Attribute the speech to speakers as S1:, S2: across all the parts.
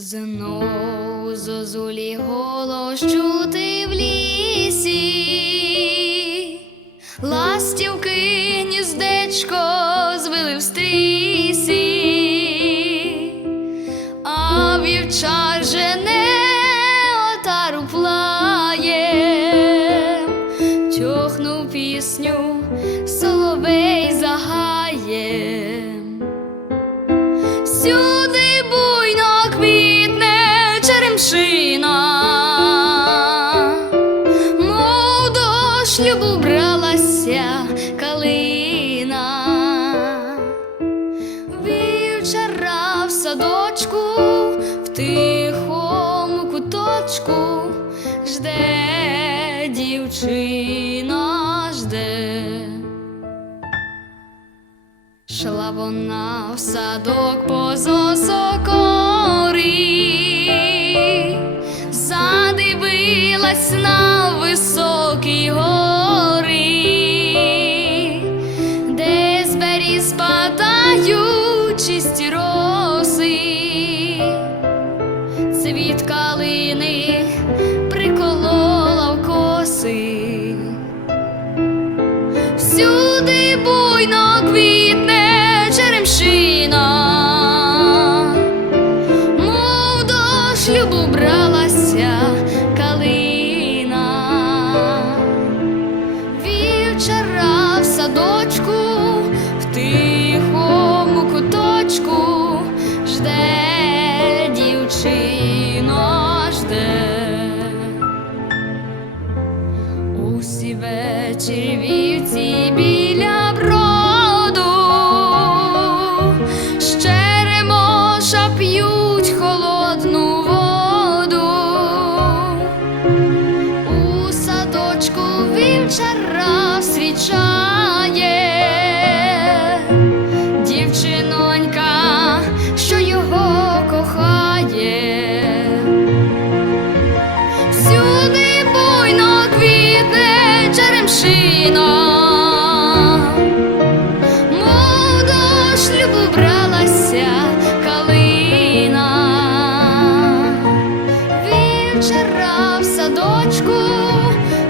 S1: Знов зозулі голос чути в лісі, ластівки гніздечко звели в стрісі, а вівчар жене отару плає, тьохнув пісню, соловей загає. Всюди тихому куточку жде дівчина жде. Шла вона в садок по зосокорі, задивилась на високій горі, де з цвіт калини приколола в коси. Всюди буйно квітне вечір вівці біля броду, Щеремоша п'ють холодну воду, у садочку вівчара встрічає вівчара в садочку,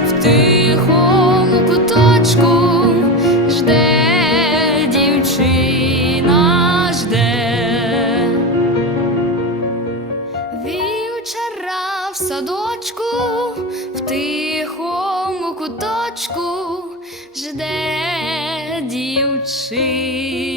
S1: в тихому куточку. Жде дівчина жде. Вівчара в садочку, в тихому куточку. Жде дівчина,